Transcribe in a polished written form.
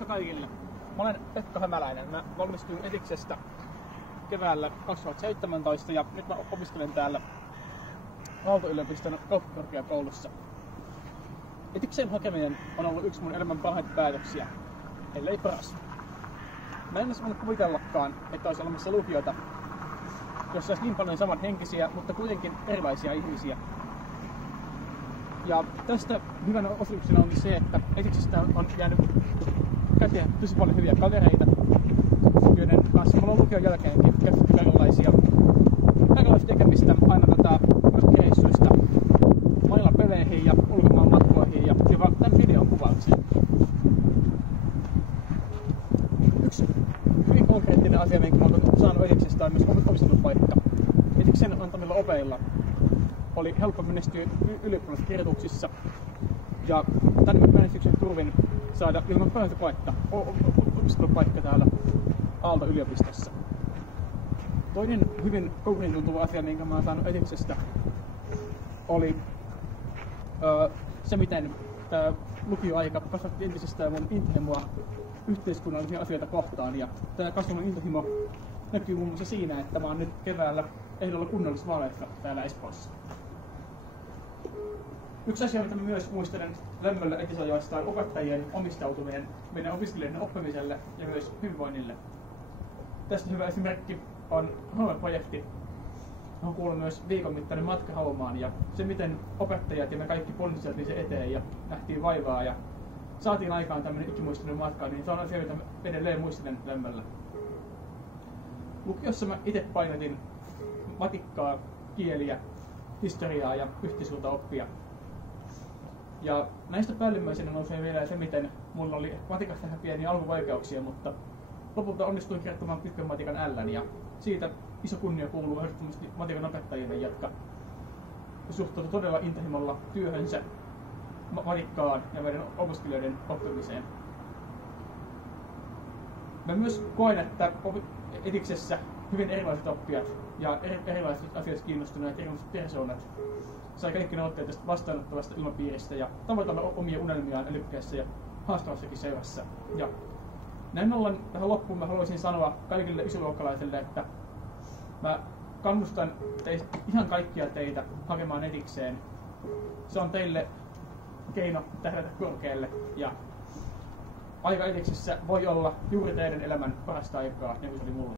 Moikka kaikille! Mä olen Pekka Hämäläinen. Mä valmistuin Etiksestä keväällä 2017 ja nyt mä opiskelen täällä Aalto-yliopiston kauppakorkeakoulussa. Etikseen hakeminen on ollut yksi mun elämän parhaita päätöksiä, ellei paras. Mä en olisi voinut kuvitellakaan, että olisi olemassa lukioita, jossa olisi niin paljon samanhenkisiä, mutta kuitenkin erilaisia ihmisiä. Ja tästä hyvänä osoituksena onkin se, että Etiksestä on jäänyt käteen tosi paljon hyviä kavereita, joiden kanssa mulla on lukion jälkeenkin käsitty erilaisia tekemistä aina reissuista mailapeleihin ja ulkomaan matkoihin ja jopa tämän videon kuvaukseen. Yksi hyvin konkreettinen asia, minkä mä olen saanut Etiksestä, on myös opiskelupaikka. Etiksen antamilla opeilla oli helppo menestyä ylioppilaskirjoituksissa ja tämän menestyksen turvin saada ilman pääsypaikka opiskelupaikka täällä Aalto-yliopistossa. Toinen hyvin kouriin tuntuva asia, minkä mä oon saanut Etiksestä, oli se, miten tämä lukioaika kasvatti entisestään mun intohimoa yhteiskunnallisia asioita kohtaan. Ja tämä kasvanut intohimo näkyy muun muassa siinä, että mä oon nyt keväällä ehdolla kunnallisvaaleissa täällä Espoossa. Yksi asia, mitä mä myös muistelen lämmöllä etisajoista, on opettajien omistautuminen meidän opiskelijoiden oppimiselle ja myös hyvinvoinnille. Tästä hyvä esimerkki on Haume-projekti, johon kuuluu myös viikon mittainen matka Haumaan, ja se miten opettajat ja me kaikki ponnisteltiin sen eteen ja nähtiin vaivaa ja saatiin aikaan tämmöinen ikimuistinen matka, niin se on asia, jota edelleen muistelen lämmöllä. Lukiossa mä itse painotin matikkaa, kieliä, historiaa ja yhteiskuntaoppia. Ja näistä päällimmäisenä nousee vielä se, miten mulla oli matikassa vähän pieniä alkuvaikeuksia, mutta lopulta onnistuin kirjoittamaan pitkän matikan L:n, ja siitä iso kunnia kuuluu ehdottomasti matikan opettajille, jotka suhtautuivat todella intohimolla työhönsä, matikkaan ja meidän opiskelijoiden oppimiseen. Mä myös koen, että Etiksessä hyvin erilaiset oppijat ja erilaiset asiat kiinnostuneet erilaiset persoonat sai kaikki nauttia tästä vastaanottavasta ilmapiiristä ja tavoitella omia unelmiaan älykkäässä ja haastavassakin seurassa. Ja näin ollen tähän loppuun mä haluaisin sanoa kaikille ysuluokkalaisille, että mä kannustan ihan kaikkia teitä hakemaan Etikseen. Se on teille keino tähdätä korkealle ja aika Etiksessä voi olla juuri teidän elämän parasta aikaa, niin kuin se oli mulla.